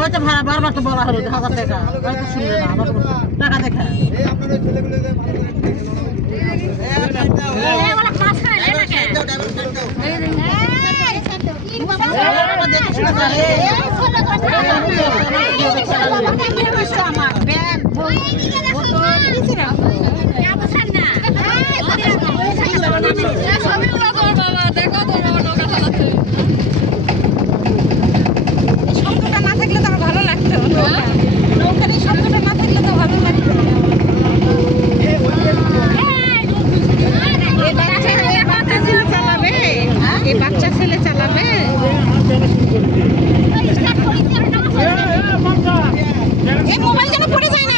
ওই তো ভাড়া বারবার তো বলা হলো 1000 টাকা শুনলে না আবার টাকা দেখা বাচ্চা ছেলে চালাবে এই মোবাইল যেন পড়ে যায় না।